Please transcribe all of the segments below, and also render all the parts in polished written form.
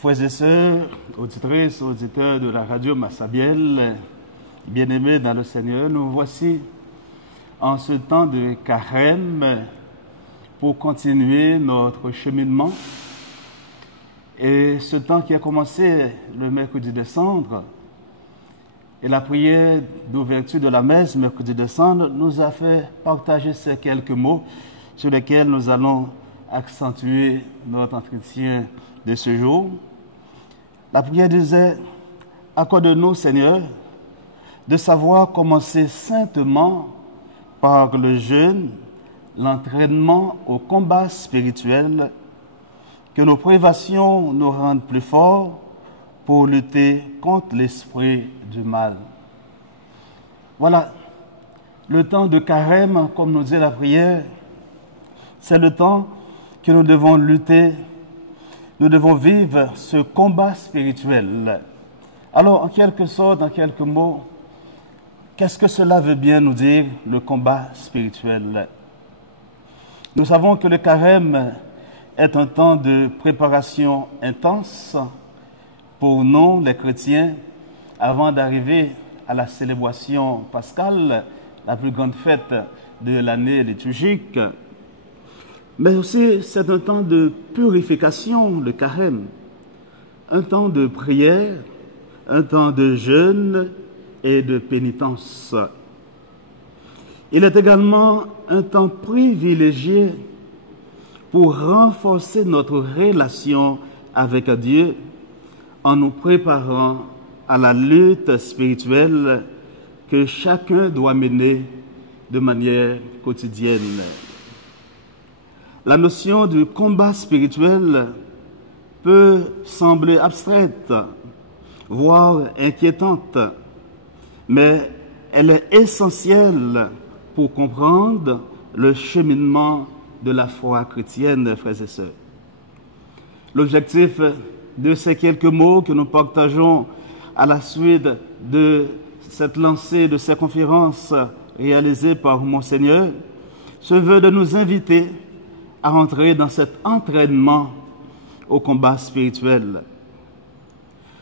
Frères et sœurs, auditrices, auditeurs de la radio Massabielle, bien-aimés dans le Seigneur, nous voici en ce temps de carême pour continuer notre cheminement. Et ce temps qui a commencé le mercredi décembre, et la prière d'ouverture de la messe mercredi décembre nous a fait partager ces quelques mots sur lesquels nous allons accentuer notre entretien de ce jour. La prière disait: accorde-nous, Seigneur, de savoir commencer saintement par le jeûne, l'entraînement au combat spirituel, que nos privations nous rendent plus forts pour lutter contre l'esprit du mal. Voilà, le temps de carême, comme nous dit la prière, c'est le temps que nous devons lutter. Nous devons vivre ce combat spirituel. Alors, en quelque sorte, en quelques mots, qu'est-ce que cela veut bien nous dire, le combat spirituel? Nous savons que le carême est un temps de préparation intense pour nous, les chrétiens, avant d'arriver à la célébration pascale, la plus grande fête de l'année liturgique. Mais aussi, c'est un temps de purification, le carême, un temps de prière, un temps de jeûne et de pénitence. Il est également un temps privilégié pour renforcer notre relation avec Dieu en nous préparant à la lutte spirituelle que chacun doit mener de manière quotidienne. La notion du combat spirituel peut sembler abstraite, voire inquiétante, mais elle est essentielle pour comprendre le cheminement de la foi chrétienne, frères et sœurs. L'objectif de ces quelques mots que nous partageons à la suite de cette lancée de ces conférences réalisées par Monseigneur se veut de nous inviter à entrer dans cet entraînement au combat spirituel.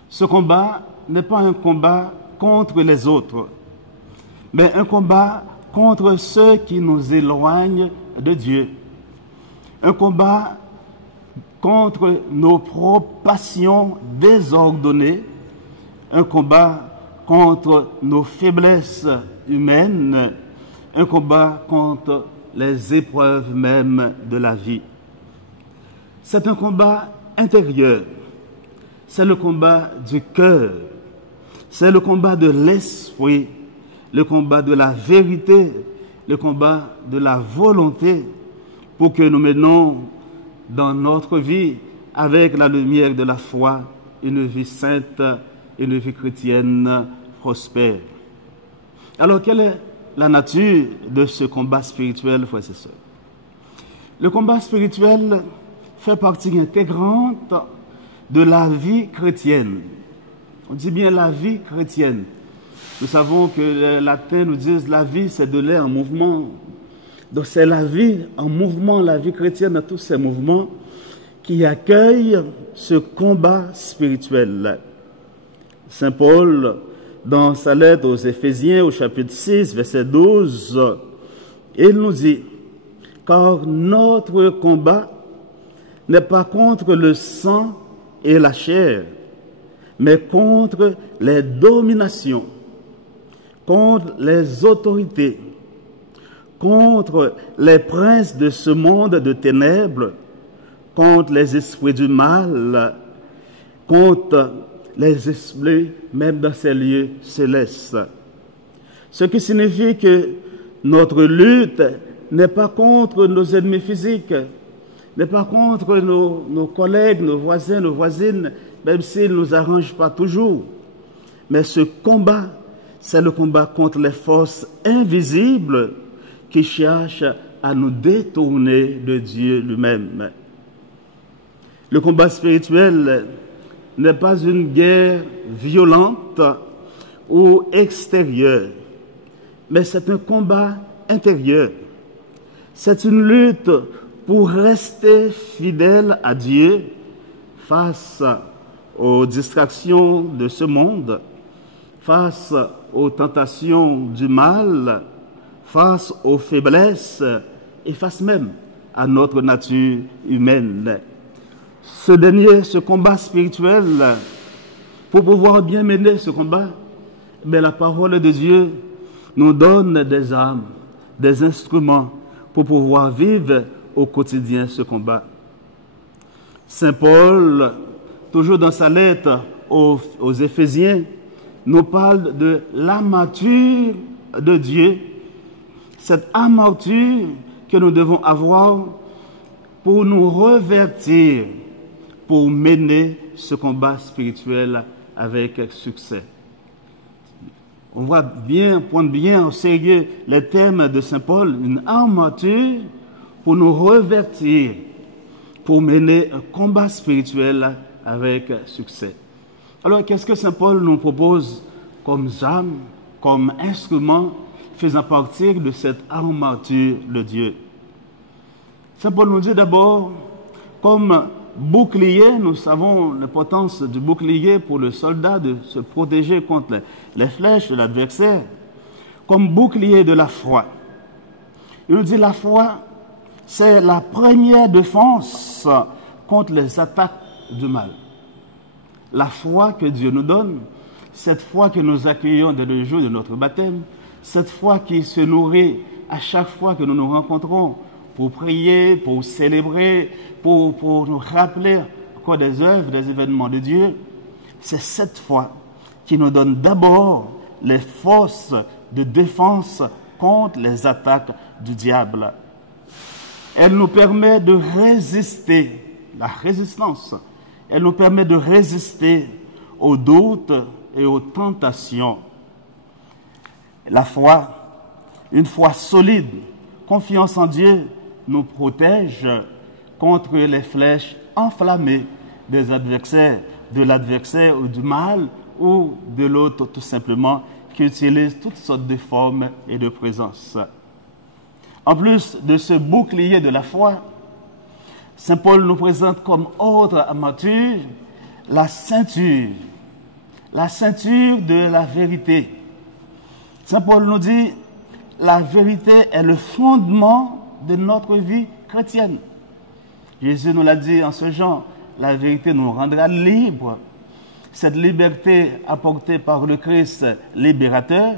Ce combat n'est pas un combat contre les autres, mais un combat contre ceux qui nous éloignent de Dieu. Un combat contre nos propres passions désordonnées, un combat contre nos faiblesses humaines, un combat contre les épreuves même de la vie. C'est un combat intérieur, c'est le combat du cœur, c'est le combat de l'esprit, le combat de la vérité, le combat de la volonté pour que nous menons dans notre vie, avec la lumière de la foi, une vie sainte, une vie chrétienne prospère. Alors, quelle est la nature de ce combat spirituel, frères et sœurs? Le combat spirituel fait partie intégrante de la vie chrétienne. On dit bien la vie chrétienne. Nous savons que les latins nous disent la vie, c'est de l'air en mouvement. Donc c'est la vie en mouvement, la vie chrétienne, tous ces mouvements qui accueillent ce combat spirituel. Saint Paul, dans sa lettre aux Éphésiens, au chapitre 6, verset 12, il nous dit: car notre combat n'est pas contre le sang et la chair, mais contre les dominations, contre les autorités, contre les princes de ce monde de ténèbres, contre les esprits du mal, contre les esprits même dans ces lieux célestes. Ce qui signifie que notre lutte n'est pas contre nos ennemis physiques, n'est pas contre nos collègues, nos voisins, nos voisines, même s'ils ne nous arrangent pas toujours. Mais ce combat, c'est le combat contre les forces invisibles qui cherchent à nous détourner de Dieu lui-même. Le combat spirituel n'est pas une guerre violente ou extérieure, mais c'est un combat intérieur. C'est une lutte pour rester fidèle à Dieu face aux distractions de ce monde, face aux tentations du mal, face aux faiblesses et face même à notre nature humaine. Ce combat spirituel, pour pouvoir bien mener ce combat, mais la parole de Dieu nous donne des armes, des instruments pour pouvoir vivre au quotidien ce combat. Saint Paul, toujours dans sa lettre aux Éphésiens, nous parle de l'armature de Dieu, cette armature que nous devons avoir pour nous revêtir, pour mener ce combat spirituel avec succès. On va prendre bien au sérieux les thèmes de Saint Paul, une armature pour nous revêtir, pour mener un combat spirituel avec succès. Alors, qu'est-ce que Saint Paul nous propose comme arme, comme instrument faisant partie de cette armature de Dieu? Saint Paul nous dit d'abord, comme bouclier, nous savons l'importance du bouclier pour le soldat de se protéger contre les flèches de l'adversaire, comme bouclier de la foi. Il nous dit la foi, c'est la première défense contre les attaques du mal. La foi que Dieu nous donne, cette foi que nous accueillons dès le jour de notre baptême, cette foi qui se nourrit à chaque fois que nous nous rencontrons pour prier, pour célébrer, pour nous rappeler encore des œuvres, des événements de Dieu, c'est cette foi qui nous donne d'abord les forces de défense contre les attaques du diable. Elle nous permet de résister, la résistance, elle nous permet de résister aux doutes et aux tentations. La foi, une foi solide, confiance en Dieu, nous protège contre les flèches enflammées des adversaires, de l'adversaire ou du mal, ou de l'autre tout simplement, qui utilise toutes sortes de formes et de présences. En plus de ce bouclier de la foi, Saint Paul nous présente comme autre armature la ceinture de la vérité. Saint Paul nous dit, la vérité est le fondement de notre vie chrétienne. Jésus nous l'a dit en ce genre, la vérité nous rendra libres. Cette liberté apportée par le Christ libérateur,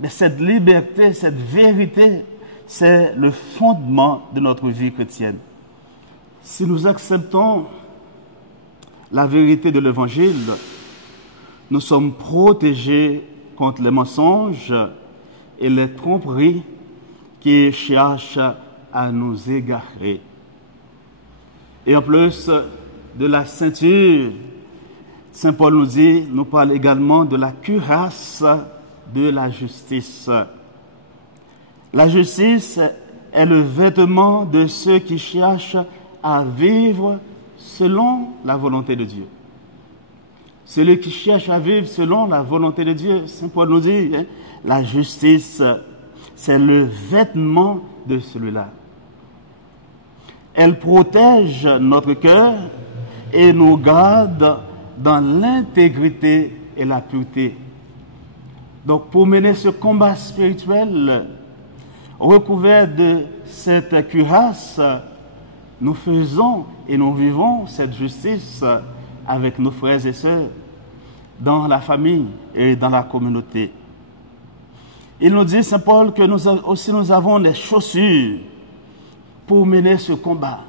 mais cette liberté, cette vérité, c'est le fondement de notre vie chrétienne. Si nous acceptons la vérité de l'Évangile, nous sommes protégés contre les mensonges et les tromperies qui cherchent à nous égarer. Et en plus de la ceinture, Saint Paul nous parle également de la cuirasse de la justice. La justice est le vêtement de ceux qui cherchent à vivre selon la volonté de Dieu. Celui qui cherche à vivre selon la volonté de Dieu, Saint Paul nous dit, la justice, c'est le vêtement de celui-là. Elle protège notre cœur et nous garde dans l'intégrité et la pureté. Donc, pour mener ce combat spirituel, recouvert de cette cuirasse, nous faisons et nous vivons cette justice avec nos frères et sœurs dans la famille et dans la communauté. Il nous dit, Saint Paul, que nous avons les chaussures pour mener ce combat.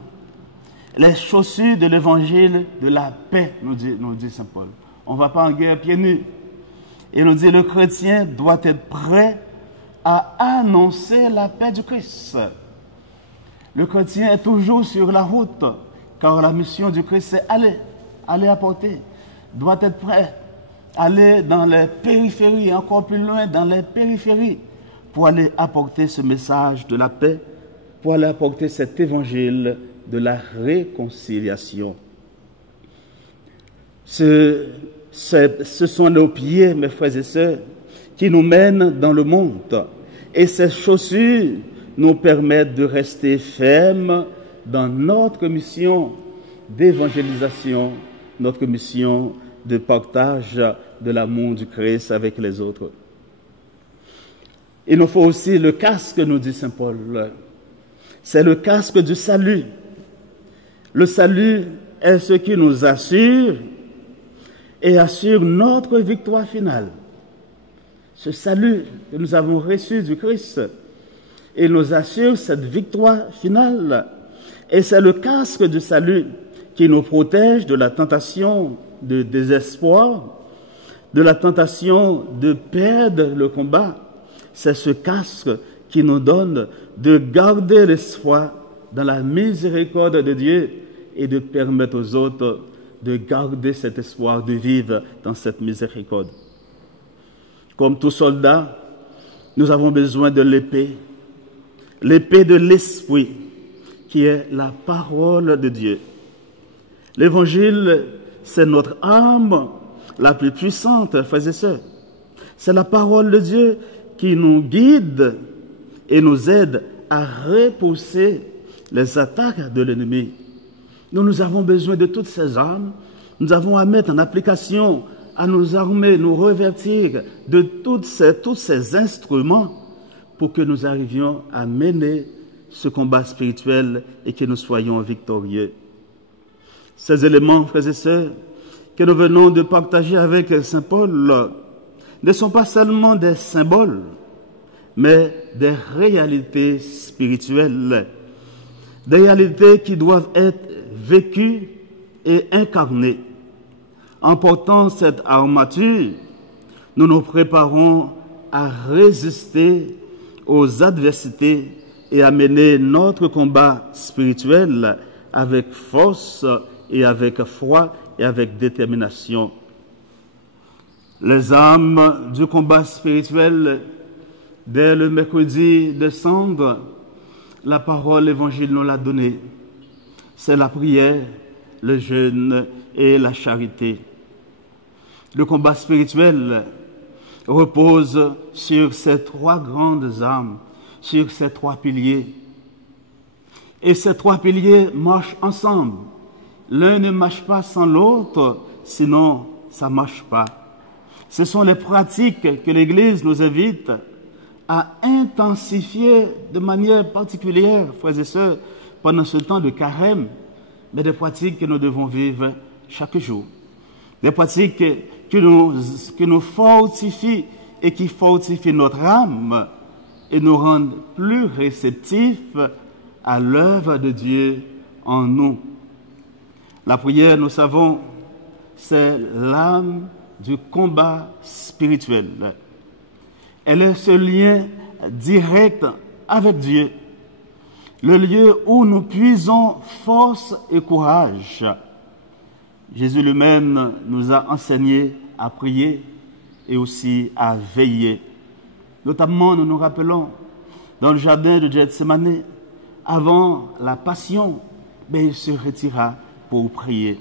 Les chaussures de l'évangile de la paix, nous dit Saint Paul. On ne va pas en guerre pieds nus. Il nous dit, le chrétien doit être prêt à annoncer la paix du Christ. Le chrétien est toujours sur la route, car la mission du Christ, c'est aller apporter. Doit être prêt à aller dans les périphéries, encore plus loin, dans les périphéries, pour aller apporter ce message de la paix, pour aller apporter cet évangile de la réconciliation. Ce sont nos pieds, mes frères et sœurs, qui nous mènent dans le monde. Et ces chaussures nous permettent de rester fermes dans notre mission d'évangélisation notre mission de partage de l'amour du Christ avec les autres. Il nous faut aussi le casque, nous dit saint Paul. C'est le casque du salut. Le salut est ce qui nous assure et assure notre victoire finale. Ce salut que nous avons reçu du Christ, il nous assure cette victoire finale. Et c'est le casque du salut qui nous protège de la tentation de désespoir, de la tentation de perdre le combat. C'est ce casque qui nous donne de garder l'espoir dans la miséricorde de Dieu et de permettre aux autres de garder cet espoir, de vivre dans cette miséricorde. Comme tout soldat, nous avons besoin de l'épée de l'Esprit, qui est la parole de Dieu. L'Évangile, c'est notre arme la plus puissante, frères et sœurs. C'est la parole de Dieu qui nous guide et nous aide à repousser les attaques de l'ennemi. Nous avons besoin de toutes ces armes. Nous avons à mettre en application, à nous armer, nous revêtir de tous ces instruments pour que nous arrivions à mener ce combat spirituel et que nous soyons victorieux. Ces éléments, frères et sœurs, que nous venons de partager avec saint Paul, ne sont pas seulement des symboles, mais des réalités spirituelles, des réalités qui doivent être vécues et incarnées. En portant cette armature, nous nous préparons à résister aux adversités et à mener notre combat spirituel avec force et avec foi et avec détermination. Les armes du combat spirituel, dès le mercredi de Cendre, la parole, l'évangile nous l'a donnée. C'est la prière, le jeûne et la charité. Le combat spirituel repose sur ces trois grandes armes, sur ces trois piliers. Et ces trois piliers marchent ensemble. L'un ne marche pas sans l'autre, sinon ça ne marche pas. Ce sont les pratiques que l'Église nous invite à intensifier de manière particulière, frères et sœurs, pendant ce temps de carême, mais des pratiques que nous devons vivre chaque jour. Des pratiques qui nous fortifient et qui fortifient notre âme et nous rendent plus réceptifs à l'œuvre de Dieu en nous. La prière, nous savons, c'est l'âme du combat spirituel. Elle est ce lien direct avec Dieu, le lieu où nous puisons force et courage. Jésus lui-même nous a enseigné à prier et aussi à veiller. Notamment, nous nous rappelons, dans le jardin de Gethsémani, avant la passion, il se retira pour prier.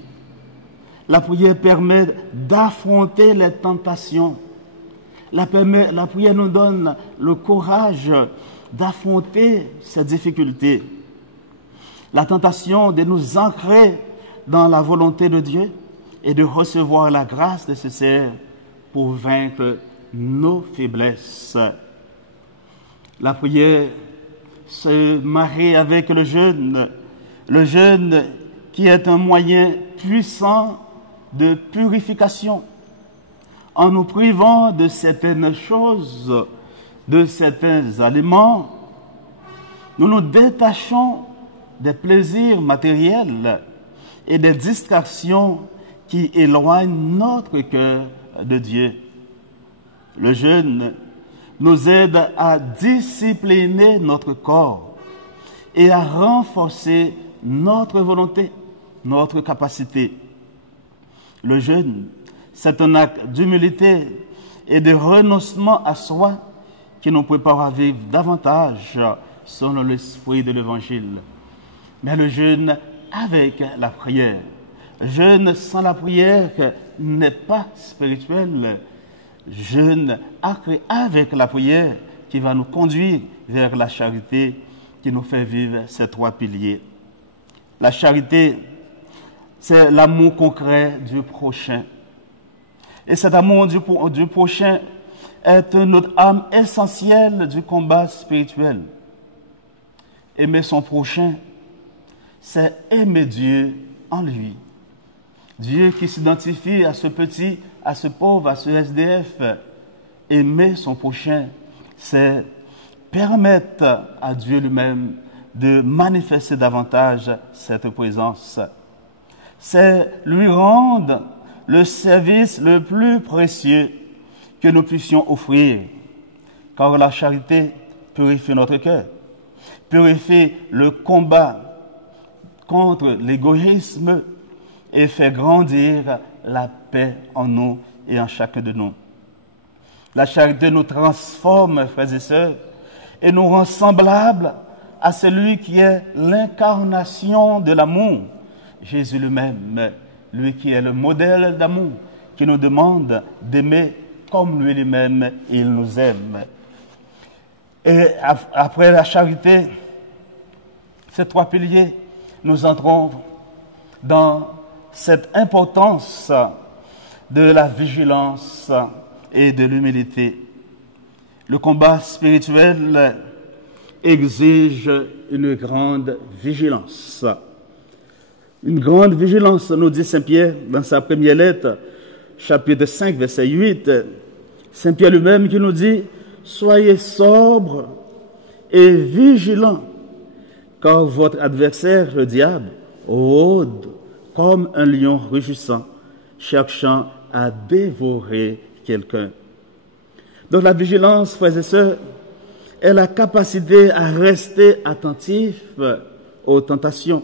La prière permet d'affronter les tentations. La prière nous donne le courage d'affronter ces difficultés. La tentation de nous ancrer dans la volonté de Dieu et de recevoir la grâce nécessaire pour vaincre nos faiblesses. La prière se marie avec le jeûne qui est un moyen puissant de purification. En nous privant de certaines choses, de certains aliments, nous nous détachons des plaisirs matériels et des distractions qui éloignent notre cœur de Dieu. Le jeûne nous aide à discipliner notre corps et à renforcer notre volonté, notre capacité. Le jeûne, c'est un acte d'humilité et de renoncement à soi qui nous prépare à vivre davantage selon l'esprit de l'Évangile. Mais le jeûne avec la prière. Jeûne sans la prière n'est pas spirituel. Jeûne avec la prière qui va nous conduire vers la charité qui nous fait vivre ces trois piliers. La charité, c'est l'amour concret du prochain. Et cet amour du prochain est notre âme essentielle du combat spirituel. Aimer son prochain, c'est aimer Dieu en lui. Dieu qui s'identifie à ce petit, à ce pauvre, à ce SDF. Aimer son prochain, c'est permettre à Dieu lui-même de manifester davantage cette présence. C'est lui rendre le service le plus précieux que nous puissions offrir, car la charité purifie notre cœur, purifie le combat contre l'égoïsme et fait grandir la paix en nous et en chacun de nous. La charité nous transforme, frères et sœurs, et nous rend semblables à celui qui est l'incarnation de l'amour, Jésus lui-même, lui qui est le modèle d'amour, qui nous demande d'aimer comme lui-même, il nous aime. Et après la charité, ces trois piliers, nous entrons dans cette importance de la vigilance et de l'humilité. Le combat spirituel exige une grande vigilance. Une grande vigilance, nous dit Saint Pierre dans sa première lettre, chapitre 5, verset 8. Saint Pierre lui-même qui nous dit « Soyez sobres et vigilants, car votre adversaire, le diable, rôde comme un lion rugissant, cherchant à dévorer quelqu'un. » Donc la vigilance, frères et sœurs, est la capacité à rester attentif aux tentations,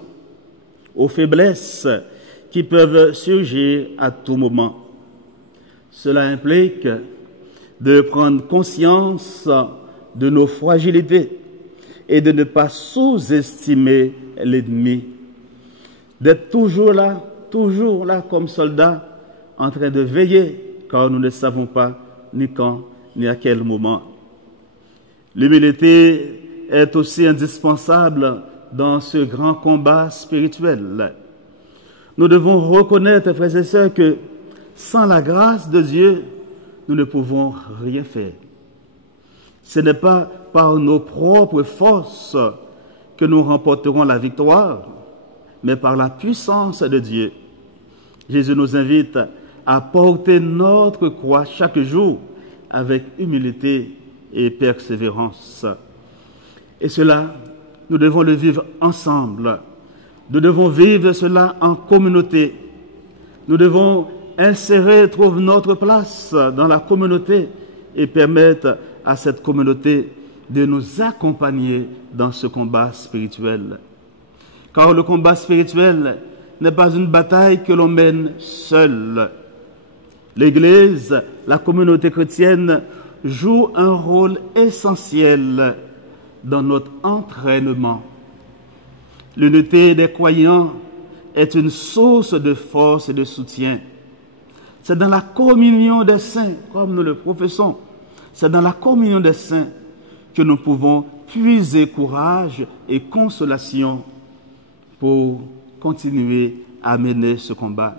aux faiblesses qui peuvent surgir à tout moment. Cela implique de prendre conscience de nos fragilités et de ne pas sous-estimer l'ennemi. D'être toujours là comme soldats, en train de veiller, car nous ne savons pas ni quand ni à quel moment. L'humilité est aussi indispensable dans ce grand combat spirituel. Nous devons reconnaître, frères et sœurs, que sans la grâce de Dieu, nous ne pouvons rien faire. Ce n'est pas par nos propres forces que nous remporterons la victoire, mais par la puissance de Dieu. Jésus nous invite à porter notre croix chaque jour avec humilité et persévérance. Et cela, nous devons le vivre ensemble. Nous devons vivre cela en communauté. Nous devons trouver notre place dans la communauté et permettre à cette communauté de nous accompagner dans ce combat spirituel. Car le combat spirituel n'est pas une bataille que l'on mène seul. L'Église, la communauté chrétienne, joue un rôle essentiel dans notre entraînement. L'unité des croyants est une source de force et de soutien. C'est dans la communion des saints, comme nous le professons, c'est dans la communion des saints que nous pouvons puiser courage et consolation pour continuer à mener ce combat.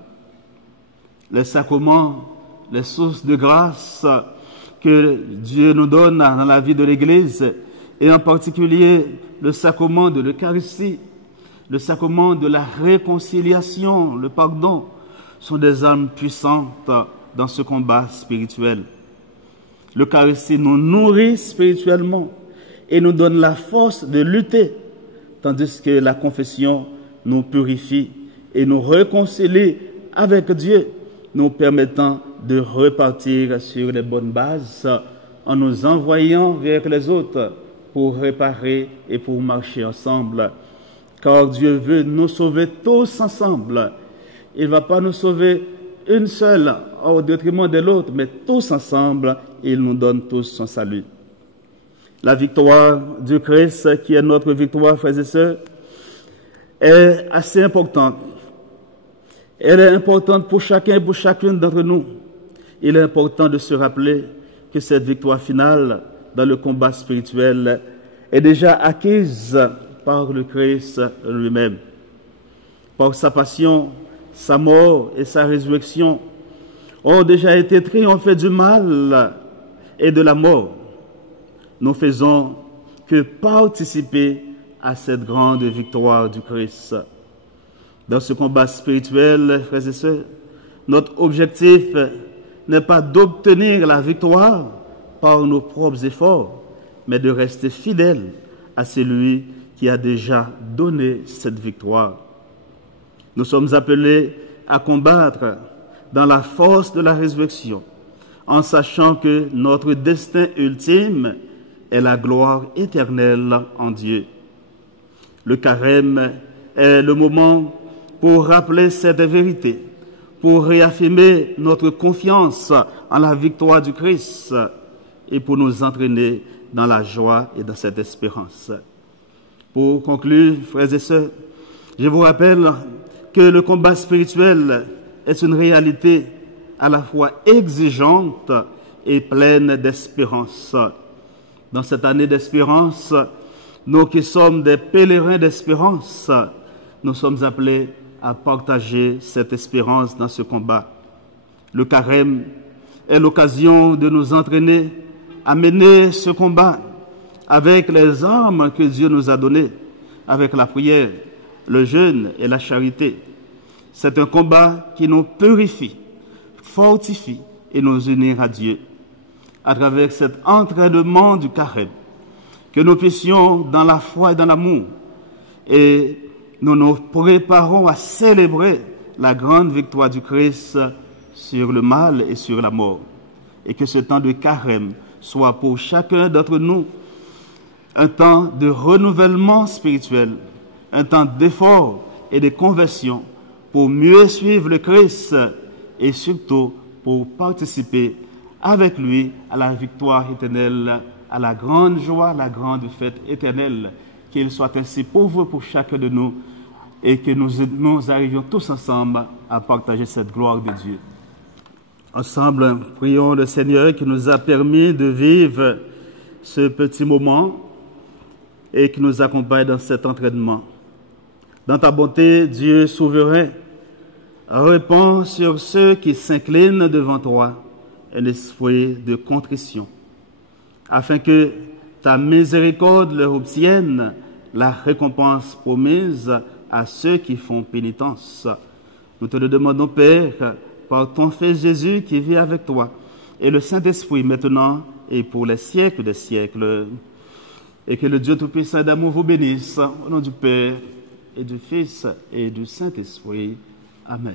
Les sacrements, les sources de grâce que Dieu nous donne dans la vie de l'Église, et en particulier le sacrement de l'Eucharistie, le sacrement de la réconciliation, le pardon, sont des armes puissantes dans ce combat spirituel. L'Eucharistie nous nourrit spirituellement et nous donne la force de lutter, tandis que la confession nous purifie et nous réconcilie avec Dieu, nous permettant de repartir sur les bonnes bases en nous envoyant vers les autres pour réparer et pour marcher ensemble. Car Dieu veut nous sauver tous ensemble. Il ne va pas nous sauver une seule au détriment de l'autre, mais tous ensemble, il nous donne tous son salut. La victoire du Christ, qui est notre victoire, frères et sœurs, est assez importante. Elle est importante pour chacun et pour chacune d'entre nous. Il est important de se rappeler que cette victoire finale dans le combat spirituel est déjà acquise par le Christ lui-même. Par sa passion sa mort et sa résurrection ont déjà été triomphés du mal et de la mort. Nous faisons que participer à cette grande victoire du Christ. Dans ce combat spirituel, frères et sœurs, notre objectif n'est pas d'obtenir la victoire par nos propres efforts, mais de rester fidèle à celui qui a déjà donné cette victoire. Nous sommes appelés à combattre dans la force de la résurrection, en sachant que notre destin ultime est la gloire éternelle en Dieu. Le carême est le moment pour rappeler cette vérité, pour réaffirmer notre confiance en la victoire du Christ et pour nous entraîner dans la joie et dans cette espérance. Pour conclure, frères et sœurs, je vous rappelle que le combat spirituel est une réalité à la fois exigeante et pleine d'espérance. Dans cette année d'espérance, nous qui sommes des pèlerins d'espérance, nous sommes appelés à partager cette espérance dans ce combat. Le carême est l'occasion de nous entraîner à mener ce combat avec les armes que Dieu nous a données, avec la prière, le jeûne et la charité. C'est un combat qui nous purifie, fortifie et nous unit à Dieu. À travers cet entraînement du carême, que nous puissions dans la foi et dans l'amour, et nous nous préparons à célébrer la grande victoire du Christ sur le mal et sur la mort. Et que ce temps de carême soit pour chacun d'entre nous un temps de renouvellement spirituel, un temps d'effort et de conversion pour mieux suivre le Christ et surtout pour participer avec lui à la victoire éternelle, à la grande joie, la grande fête éternelle. Qu'il soit ainsi pauvre pour chacun de nous et que nous arrivions tous ensemble à partager cette gloire de Dieu. Ensemble, prions le Seigneur qui nous a permis de vivre ce petit moment et qui nous accompagne dans cet entraînement. Dans ta bonté, Dieu souverain, répands sur ceux qui s'inclinent devant toi un esprit de contrition, afin que ta miséricorde leur obtienne la récompense promise à ceux qui font pénitence. Nous te le demandons, Père, par ton Fils Jésus qui vit avec toi, et le Saint-Esprit maintenant et pour les siècles des siècles. Et que le Dieu Tout-Puissant d'amour vous bénisse, au nom du Père et du Fils et du Saint-Esprit. Amen.